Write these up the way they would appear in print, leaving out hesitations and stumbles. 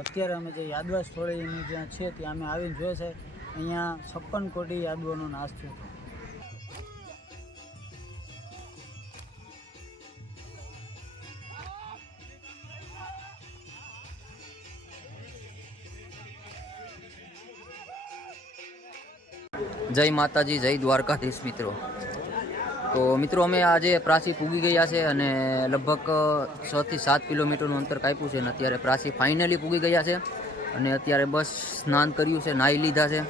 અત્યારે અમે જે યાદવા સ્થળીનું જ્યાં છે ત્યાં અમે આવીને જોઈએ છે અહીંયા 56 કોટી યાદવાનો નાશ થયો હતો. જય માતાજી, જય દ્વારકાધીશ મિત્રો. તો મિત્રો અમે આજે પ્રાસી પૂગી ગયા છે અને લગભગ 6 થી 7 કિલોમીટરનું અંતર કાપ્યું છે અને અત્યારે પ્રાસી ફાઇનલી પૂગી ગયા છે અને અત્યારે બસ સ્નાન કર્યું છે, નાહી લીધા છે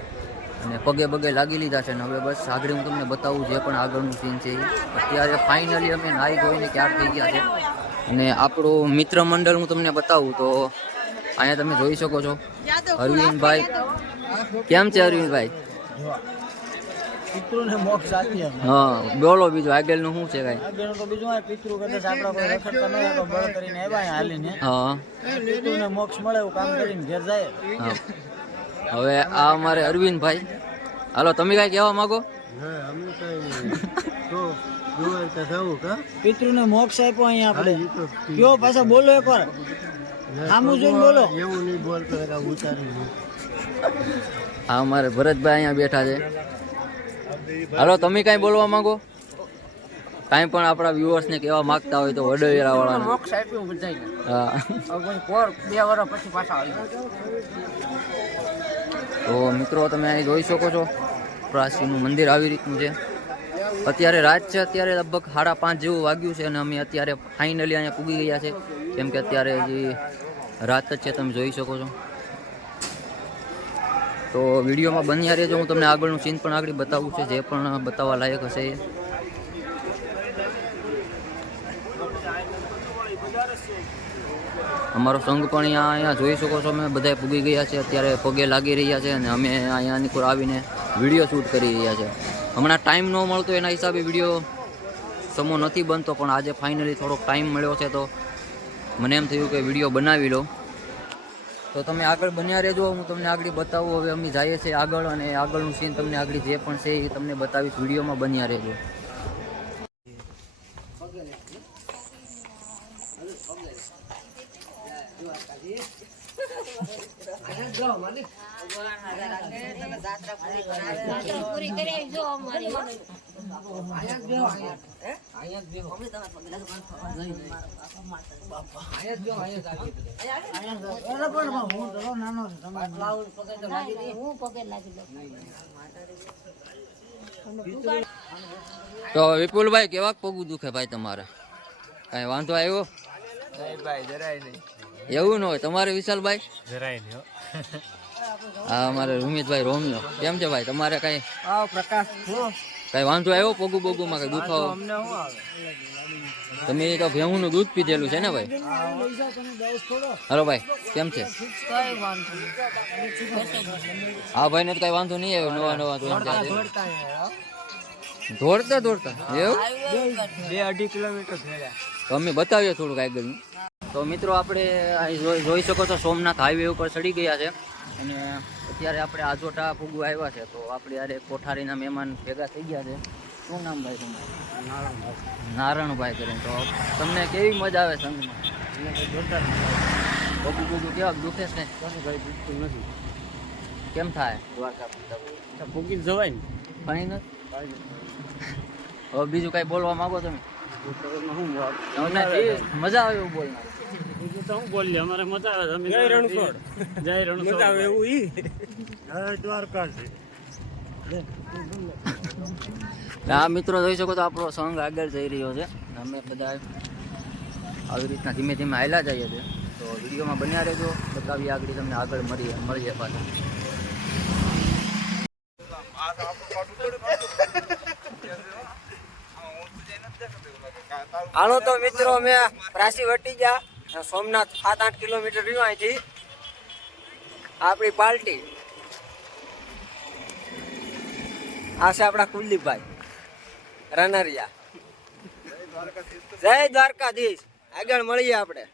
અને પગે બગે લાગી લીધા છે અને હવે બસ આગળ હું તમને બતાવું જે પણ આગળનું સીન છે અત્યારે ફાઇનલી અમે નાહી ધોઈને ક્યાર થઈ ગયા છે અને આપણું મિત્ર મંડળ હું તમને બતાવું તો અહીંયા તમે જોઈ શકો છો અરવિંદભાઈ. કેમ છે અરવિંદભાઈ? પિતૃને મોક્ષ આપીએ. હા, બોલો બીજું આગળનું શું છે કાંઈ? આગળનું તો બીજું આ પિતૃ કદાચ આપણા કોઈ રખડતા નહીં તો બળ કરીને આવ્યા હાલીને. હા, પિતૃને મોક્ષ મળે એવું કામ કરીને ઘેર જાય. હા. હવે આ અમારે અરવિંદભાઈ, હાલો તમે કાંઈ કહેવા માંગો? પિતૃને મોક્ષ આપ્યો અહીંયા આપણે કયો પાછા બોલો એકવાર સામું જોઈને બોલો. એવું નહીં બોલતો ઉતારી. હા, અમારે ભરતભાઈ અહીંયા બેઠા છે. હાલો તમે કાંઈ બોલવા માંગો? કાંઈ પણ આપણા વ્યુઅર્સને કહેવા માંગતા હોય તો વડોદરા વાળા મોક્ષ આપ્યો બધાને. હા. હવે કોર 2 વર્ષ પછી પાછા આવી. તો મિત્રો તમે અહીં જોઈ શકો છો પ્રાચીનું મંદિર આવી રીતનું છે. અત્યારે રાત છે, અત્યારે લગભગ 5:30 જેવું વાગ્યું છે અને અમે અત્યારે ફાઇનલી અહીંયા પૂગી ગયા છે કેમ કે અત્યારે જે રાત જ છે તમે જોઈ શકો છો. તો વિડીયોમાં બન્યા રહેજો, હું તમને આગળનું સીન પણ આગળ બતાવું છે જે પણ બતાવવા લાયક હશે એ. અમારો સંઘ પણ અહીંયા જોઈ શકો છો અમે બધા પૂગી ગયા છે, અત્યારે પગે લાગી રહ્યા છે અને અમે અહીંયાની પર આવીને વિડીયો શૂટ કરી રહ્યા છે. હમણાં ટાઈમ ન મળતો એના હિસાબે વિડીયો સમો નથી બનતો પણ આજે ફાઇનલી થોડોક ટાઈમ મળ્યો છે તો મને એમ થયું કે વિડીયો બનાવી લો. તો તમે આગળ બન્યા રહેજો, હું તમને આગળ બતાવું. હવે અમે જઈએ છીએ આગળ અને આગળનું સીન તમને આગળ જે પણ છે એ તમને બતાવીશ. વિડીયોમાં બન્યા રહેજો. તો વિપુલભાઈ કેવાક પગું દુખે ભાઈ તમારે? કઈ વાંધો આવ્યો? ભાઈ જરાય નહીં. એવું ન હોય તમારે વિશાલભાઈ? જરાય નહીં. હા, અમારે રૂમિતભાઈ રોમિયો. કેમ છે ભાઈ તમારે કઈ પ્રકાશ કઈ વાંધો આવ્યો પગું બગુમાં કઈ દુખાવો? અમને શું આવે? તમે તો ભેહુંનું દૂધ પીધેલું છે ને ભાઈ? હલો ભાઈ, કેમ છે? હા ભાઈ ને તો કઈ વાંધો નહીં આવ્યો. નવા તો એમ ચાલે. દોડતા એવું 2-2.5 કિલોમીટર થયા. તો અમે બતાવીએ થોડુંક આગળ. તો મિત્રો આપણે જોઈ શકો છો સોમનાથ હાઈવે ઉપર ચડી ગયા છે અને અત્યારે આપણે આજોટા ફૂગુ આવ્યા છે. તો આપણે યારે કોઠારીના મહેમાન ભેગા થઈ ગયા છે. શું નામ ભાઈ તમારું? નારણભાઈ કરીને. તો તમને કેવી મજા આવે સંઘમાં? પગું પગું કેવા દુખે છે? ભાઈ બિલકુલ નથી. કેમ થાય? ફૂગી જવાય ને ફાઈન. હવે બીજું કઈ બોલવા માંગો તમે? તમને મજા આવે એવું બોલનાર? બીજું તો હું બોલીએ અમારે મજા આવે. જય રણછોડ, જય રણછોડ મજા આવે એવું ઈ. જય દ્વારકાજી. આ મિત્રો જોઈ શકો તો આપણો સંઘ આગળ જઈ રહ્યો છે. અમે બધા આવી રીતના ધીમે ધીમે હાલ્યા જઈએ છીએ. તો વિડીયોમાં બન્યા રહેજો, બતાવીએ આગળ તમને. આગળ મળીએ પાછા. હાલો તો મિત્રો અમે પ્રાસી વટી ગયા. સોમનાથ 7-8 કિલોમીટર રહ્યું અહીંથી. આપણી પાર્ટી આ છે આપણા કુલદીપભાઈ રનરિયા. જય દ્વારકાધીશ. આગળ મળીએ આપણે.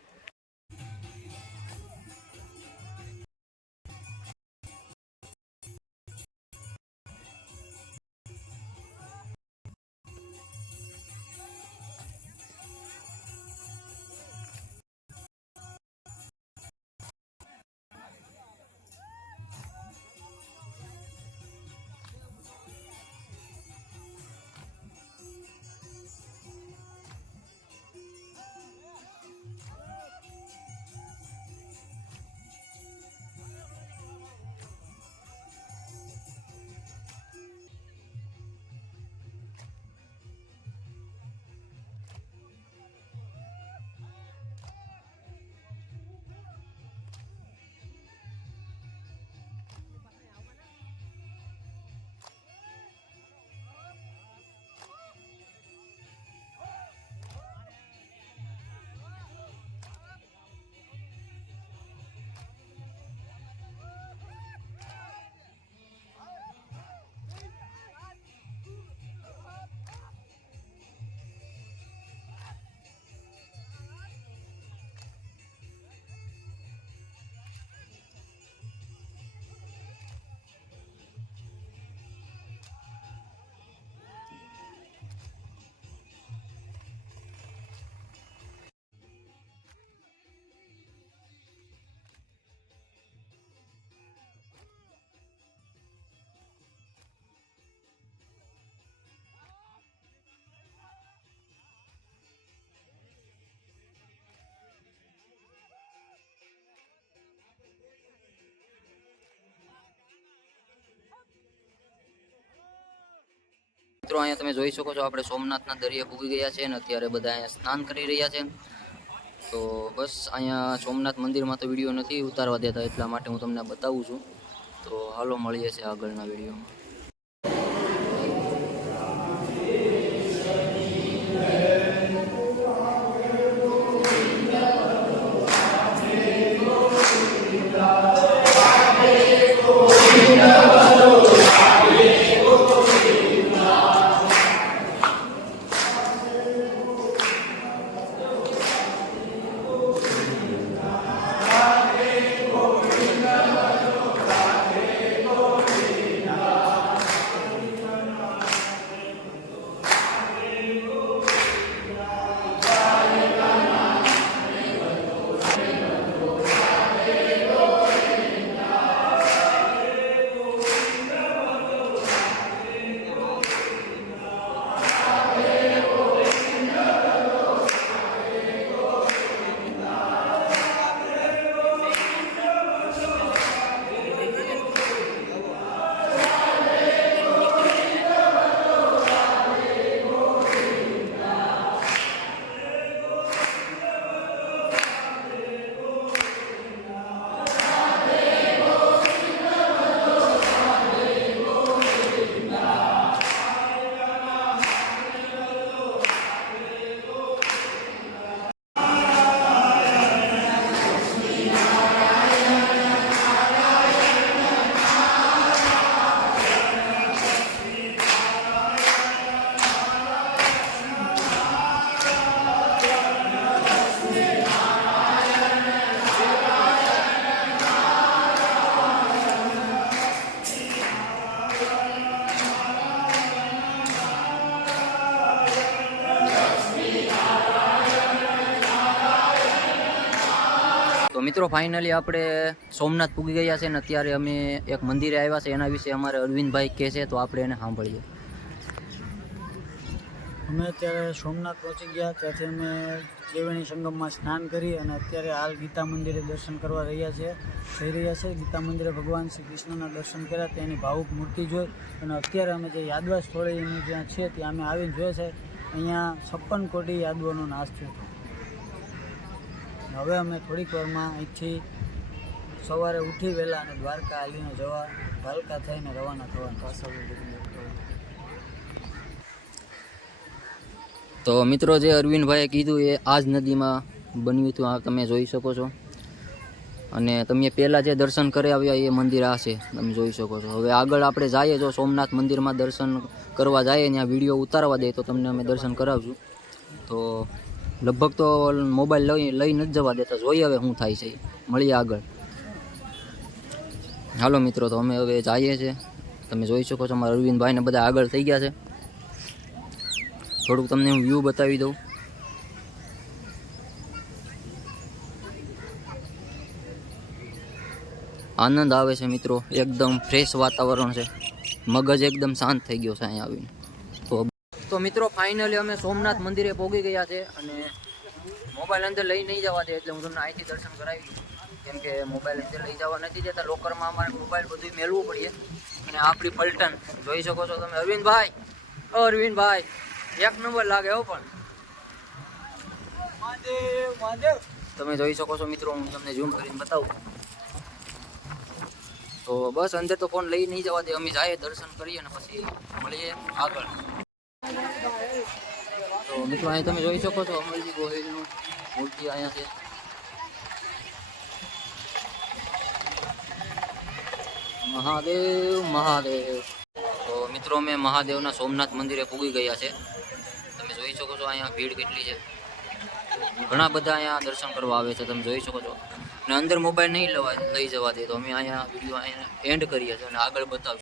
મિત્રો અહીંયા તમે જોઈ શકો છો આપણે સોમનાથના દરિયે પૂગી ગયા છે અને અત્યારે બધા અહીંયા સ્નાન કરી રહ્યા છે. તો બસ અહીંયા સોમનાથ મંદિરમાં તો વિડીયો નથી ઉતારવા દેતા, એટલા માટે હું તમને બતાવું છું. તો હાલો મળીએ છીએ આગળના વિડીયોમાં. તો મિત્રો ફાઇનલી આપણે સોમનાથ પૂગી ગયા છે ને અત્યારે અમે એક મંદિરે આવ્યા છે, એના વિશે અમારે અરવિંદભાઈ કહે છે, તો આપણે એને સાંભળીએ. અમે અત્યારે સોમનાથ પહોંચી ગયા, ત્યાંથી અમે ત્રિવેણી સંગમમાં સ્નાન કરી અને અત્યારે હાલ ગીતા મંદિરે દર્શન કરવા જઈ રહ્યા છે. ગીતા મંદિરે ભગવાન શ્રી કૃષ્ણના દર્શન કર્યા, ત્યાંની ભાવુક મૂર્તિ જોઈ અને અત્યારે અમે જે યાદવા સ્થળેનું જ્યાં છે ત્યાં અમે આવીને જોઈએ છે અહીંયા 56 કોટી યાદવોનો નાશ થયો. હવે અમે થોડીક વારમાં અહીંથી સવારે ઉઠી વહેલા અને દ્વારકા હાલીને દ્વારકા થઈને રવાના થવાના. તો મિત્રો જે અરવિંદભાઈએ કીધું એ આ જ નદીમાં બન્યું હતું, આ તમે જોઈ શકો છો. અને તમે પહેલાં જે દર્શન કરી આવ્યા એ મંદિર આ છે, તમે જોઈ શકો છો. હવે આગળ આપણે જઈએ, જો સોમનાથ મંદિરમાં દર્શન કરવા જઈએ ત્યાં વિડીયો ઉતારવા દે તો તમને અમે દર્શન કરાવશું. તો લગભગ તો મોબાઈલ લઈ નથી જવા દેતા, જોઈએ હવે શું થાય છે. મળીએ આગળ. હાલો મિત્રો, તો અમે હવે જઈએ છીએ. તમે જોઈ શકો છો અમારા અરવિંદભાઈને બધા આગળ થઈ ગયા છે. થોડુંક તમને હું વ્યૂ બતાવી દઉં. આનંદ આવે છે મિત્રો, એકદમ ફ્રેશ વાતાવરણ છે, મગજ એકદમ શાંત થઈ ગયો છે અહીંયા આવીને. તો મિત્રો ફાઇનલી અમે સોમનાથ મંદિરે પહોંચી ગયા છે અને મોબાઈલ અંદર લઈ નહીં જવા દે એટલે હું તમને અહીંથી દર્શન કરાવી દઉં, કેમ કે મોબાઈલ અંદર લઈ જવા નથી દેતા. લોકરમાં અમારે મોબાઈલ બધું મેળવું પડે. અને આપણી પલટન જોઈ શકો છો તમે. અરવિંદભાઈ એક નંબર લાગે હો. પણ તમે જોઈ શકો છો મિત્રો, હું તમને ઝૂમ કરીને બતાવું. તો બસ અંદર તો ફોન લઈ નહીં જવા દે, અમે જઈએ દર્શન કરીએ અને પછી મળીએ આગળ. તો મિત્રો અહીં તમે જોઈ શકો છો અમરજી ગોહિલનું મૂર્તિ અહીંયા છે. મહાદેવ મહાદેવ. તો મિત્રો અમે મહાદેવના સોમનાથ મંદિરે પૂગી ગયા છે. તમે જોઈ શકો છો અહીંયા ભીડ કેટલી છે. ઘણા બધા અહીંયા દર્શન કરવા આવે છે, તમે જોઈ શકો છો. અને અંદર મોબાઈલ નહીં લઈ જવા દે તો અમે અહીંયા વિડીયો અહીંયા એન્ડ કરીએ છીએ અને આગળ બતાવશું.